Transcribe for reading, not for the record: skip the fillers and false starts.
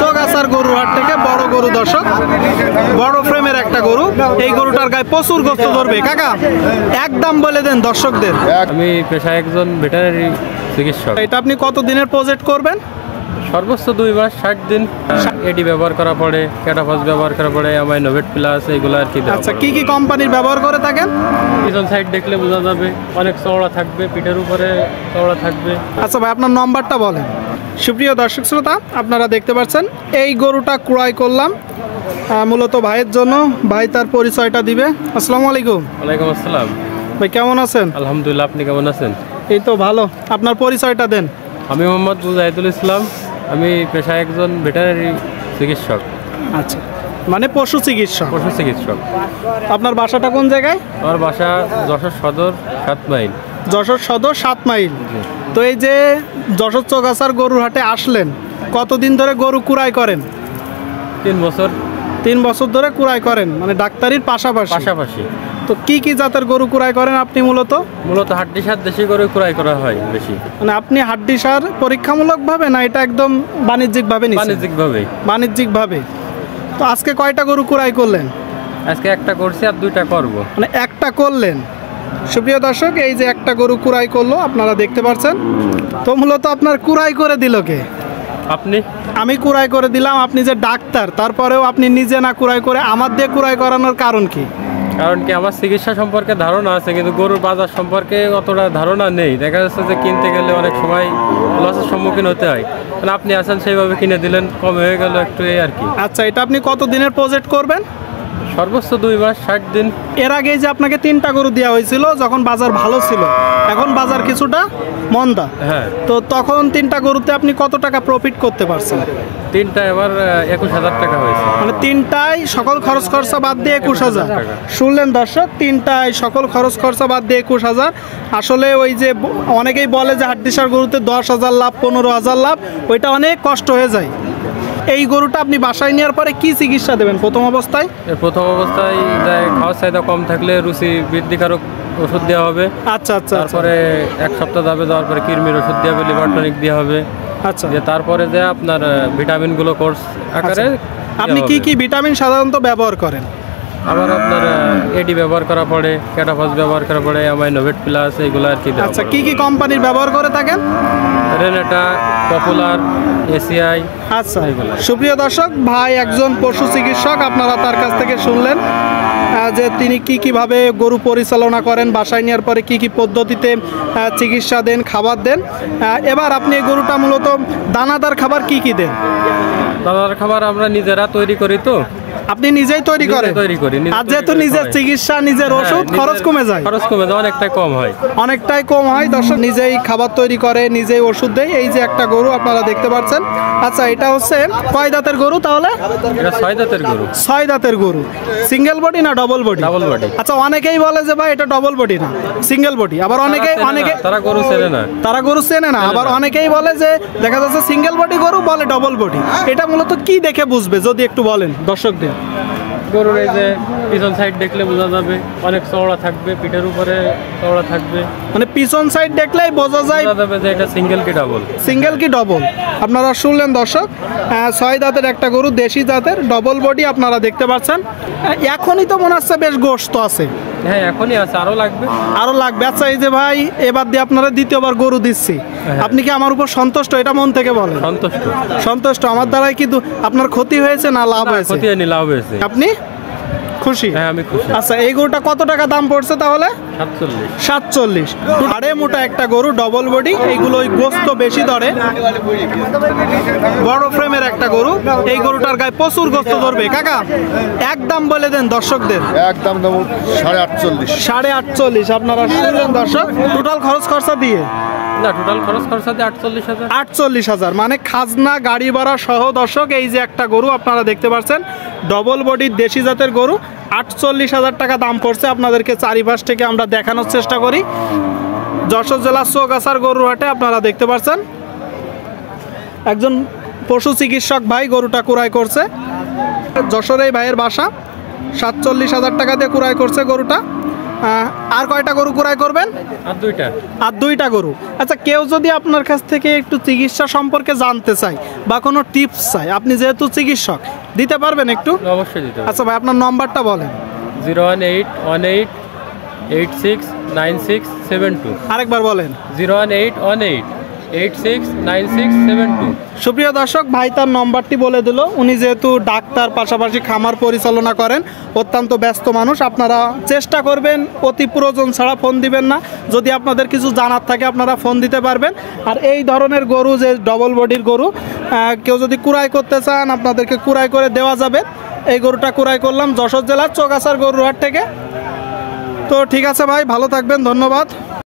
সোগাছার গরুর হাট থেকে বড় গরু দর্শক, বড় ফ্রেমের একটা গরু। এই গরুটার গায়ে প্রচুর গোস্ত ধরবে। কাকা একদম বলে দেন দর্শকদের। আমি পেশায় একজন ভেটেরিনারি চিকিৎসক। এটা আপনি কত দিনের প্রজেক্ট করবেন? সর্বোচ্চ 2 মাস 60 দিন। এডি ব্যবহার করা পড়ে, ক্যাটাফস ব্যবহার করা পড়ে, আমার নোভেট প্লাস এগুলো আর কি। আচ্ছা, কি কি কোম্পানির ব্যবহার করে থাকেন? পিছন সাইড দেখলে বোঝা যাবে, অনেক চওড়া থাকবে, পিঠের উপরে চওড়া থাকবে। আচ্ছা ভাই, আপনার নম্বরটা বলেন। সুপ্রিয় দর্শক শ্রোতা, আপনারা দেখতে পাচ্ছেন এই গরুটা ক্রয় করলাম মূলত ভাইয়ের জন্য। ভাই তার পরিচয়টা দিবে। আসসালামু আলাইকুম। ওয়ালাইকুম আসসালাম। ভাই কেমন আছেন? আলহামদুলিল্লাহ, আপনি কেমন আছেন? এই তো ভালো। আপনার পরিচয়টা দেন। আমি মোহাম্মদ মুজাহিদুল ইসলাম। আমি পেশায় একজন ভেটেরিনারি চিকিৎসক। আচ্ছা, মানে পশু চিকিৎসক। পশু চিকিৎসক। আপনার বাসাটা কোন জায়গায়? আমার বাসা যশোর সদর 7 মাইল। যশোর সদর 7 মাইল। তো এই যে যশোর চৌগাছার গরুর হাটে আসলেন, কতদিন ধরে গরু কুড়াই করেন? 3 বছর। 3 বছর ধরে কুড়াই করেন, মানে ডাক্তারির পাশাপাশি। তো কি কি জাতের গরু কুড়াই করেন আপনি? মূলত হাড্ডি সার দেশি করে ক্রয় করা হয় বেশি। মানে আপনি হাড্ডি সার পরীক্ষামূলক ভাবে না এটা একদম বাণিজ্যিক ভাবে? বাণিজ্যিক ভাবে। তো আজকে কয়টা গরু কুড়াই করলেন? আজকে একটা করছি, আর 2টা করব। মানে একটা করলেন। সুপ্রিয় দর্শক, এই যে একটা গরু কুড়াই করলো আপনারা দেখতে পাচ্ছেন। তো মূলত আপনার কুড়াই করে দিল কে? আপনি। আমি কুড়াই করে দিলাম। আপনি যে ডাক্তার, তারপরেও আপনি নিজে না কুড়াই করে আমার দিয়ে কুড়াই করানোর কারণ কি? কারণ কি, আমার চিকিৎসা সম্পর্কে ধারণা আছে, কিন্তু গরুর বাজার সম্পর্কে অতটা ধারণা নেই। দেখা যাচ্ছে যে কিনতে গেলে অনেক সময় লসের সম্মুখীন হতে হয়। মানে আপনি আছেন, সেইভাবে কিনে দিলেন, কম হয়ে গেল একটু, এই আর কি। আচ্ছা, এটা আপনি কত দিনের প্রজেক্ট করবেন? সর্বোচ্চ 2 মাস 60 দিন। এর আগে যে আপনাকে 3টা গরু দেওয়া হয়েছিল যখন বাজার ভালো ছিল, এখন বাজার কিছুটা মন্দা। হ্যাঁ। তো তখন 3টা গরুতে আপনি কত টাকা প্রফিট করতে পারছেন? 3টা এবার 21,000 টাকা হয়েছে। মানে 3টায় সকল খরচ খরচা বাদ দিয়ে 21,000। শুনলেন দর্শক, 3টায় সকল খরচ খরচা বাদ দিয়ে 21,000। আসলে ওই যে অনেকেই বলে যে হাড্ডিসার গরুতে 10,000 লাভ, 15,000 লাভ, ওইটা অনেক কষ্ট হয়ে যায়। এই গরুটা আপনি বাসায় নেওয়ার পরে কি চিকিৎসা দেবেন প্রথম অবস্থায়? খাওয়ার চাহিদা কম থাকলে রুচি বৃদ্ধিকারক ওষুধ দেওয়া হবে। আচ্ছা। তারপরে 1 সপ্তাহ যাওয়ার পরে কৃমির ওষুধ দেওয়া হবে, লিভার টনিক দেওয়া হবে। আচ্ছা। তারপরে যে আপনার ভিটামিনগুলো কোর্স আকারে। আপনি কি কি ভিটামিন সাধারণত ব্যবহার করেন? আবার আপনার এডি ব্যবহার করা পড়ে, ক্যাটাফস ব্যবহার করা পড়ে, আমার নোভেট প্লাস এগুলো আর কি। আচ্ছা, কি কি কোম্পানির ব্যবহার করে থাকেন? Renata, popular, ACI. আচ্ছা, সুপ্রিয় দর্শক, ভাই একজন পশু চিকিৎসক। আপনারা তার কাছ থেকে শুনলেন যে তিনি কিভাবে গরু পরিচালনা করেন, বাসায় নেওয়ার পরে কি কি পদ্ধতিতে চিকিৎসা দেন, খাবার দেন। এবার আপনি এই গরুটা মূলত দানাদার খাবার কি দেন? দানাদার খাবার আমরা নিজেরা তৈরি করি। তো আপনি নিজেই তৈরি করেন? আর যেহেতু নিজের চিকিৎসা, নিজের ওষুধ, খরচ কমে যায়। অনেকটাই কম হয়। দর্শক নিজেই খাবার তৈরি করে, নিজেই ওষুধ দেয়। এই যে একটা গরু আপনারা দেখতে পাচ্ছেন। আচ্ছা, এটা হচ্ছে কয় দাঁতের গরু তাহলে? এটা 6 দাঁতের গরু। 6 দাঁতের গরু। সিঙ্গেল বডি না ডবল বডি? Double body. আচ্ছা, অনেকেই বলে যে ভাই এটা ডবল বডি না, সিঙ্গেল বডি। আবার অনেকে তারা গরু চেনে না। আবার অনেকেই বলে যে দেখা যাচ্ছে সিঙ্গেল বডি গরু, বলে ডবল বডি। এটা মূলত কি দেখে বুঝবে যদি একটু বলেন দর্শকদের? গরুর এই যে পিছন সাইড দেখলে বোঝা যাবে, অনেক চওড়া থাকবে, পিঠের উপরে চওড়া থাকবে। মানে পিছন সাইড দেখলেই বোঝা যায় যে এটা সিঙ্গেল কি ডবল। আপনারা শুনলেন দর্শক, 6 দাঁতের একটা গরু, দেশি জাতের, ডবল বডি আপনারা দেখতে পাচ্ছেন। এখনই তো মনে হচ্ছে বেশ গোশত আছে। হ্যাঁ, এখনই আছে, আরো লাগবে। আচ্ছা, এই যে ভাই এবার দিয়ে আপনারা দ্বিতীয়বার গরু দিচ্ছি, আপনি কি আমার উপর সন্তুষ্ট? এটা মন থেকে বলেন। সন্তুষ্ট। আমার দ্বারাই কিন্তু আপনার ক্ষতি হয়েছে না লাভ হয়েছে? ক্ষতি হয়নি, লাভ হয়েছে। আপনি খুশি? হ্যাঁ, আমি খুশি। আচ্ছা, এই গরুটা কত টাকা দাম পড়ছে তাহলে? 47। আড়ে মোটা একটা গরু, ডবল বডি। এইগুলো গোস্ত বেশি ধরে, বড় ফ্রেমের একটা গরু। এই গরুটার গায়ে প্রচুর গোস্ত ধরবে। কাকা একদম বলে দেন দর্শকদের। একদম 48.5। 48,500 আপনারা শুনলেন দর্শক। টোটাল খরচ খরচা দিয়ে? না, টোটাল খরচ খরচা দিয়ে 48,000। 48,000 মানে খাজনা, গাড়ি ভাড়া সহ। দর্শক, এই যে একটা গরু আপনারা দেখতে পাচ্ছেন, ডবল বডির দেশি জাতের গরু, 48,000 টাকা দাম পড়ছে। আপনাদেরকে চারিপাশ থেকে আমরা দেখানোর চেষ্টা করি। যশোর জেলার চৌগাছার গরুর হাটে আপনারা দেখতে পাচ্ছেন একজন পশু চিকিৎসক ভাই গরুটা ক্রয় করছে। যশোর এই ভাইয়ের বাসা, 47,000 টাকা দিয়ে ক্রয় করছে গরুটা। আর কয়টা গরু ক্রয় করবেন? আর দুইটা। আর দুইটা গরু। আচ্ছা, কেউ যদি আপনার কাছ থেকে একটু চিকিৎসা সম্পর্কে জানতে চায় বা কোনো টিপস চায়, আপনি যেহেতু চিকিৎসক দিতে পারবেন একটু? অবশ্যই দিতে হবে। আচ্ছা ভাই, আপনার নম্বরটা বলেন। 01818869672। আরেকবার বলেন। 01818869672। সুপ্রিয় দর্শক, ভাই তার নম্বরটি বলে দিল। উনি যেহেতু ডাক্তার, পাশাপাশি খামার পরিচালনা করেন, অত্যন্ত ব্যস্ত মানুষ। আপনারা চেষ্টা করবেন অতি প্রয়োজন ছাড়া ফোন দিবেন না। যদি আপনাদের কিছু জানার থাকে আপনারা ফোন দিতে পারবেন। আর এই ধরনের গরু, যে ডবল বডির গরু, কেউ যদি কুড়াই করতে চান আপনাদেরকে কুড়াই করে দেওয়া যাবে। এই গরুটা কুড়াই করলাম যশোর জেলার চৌগাছার গরুর হাট থেকে। তো ঠিক আছে ভাই, ভালো থাকবেন, ধন্যবাদ।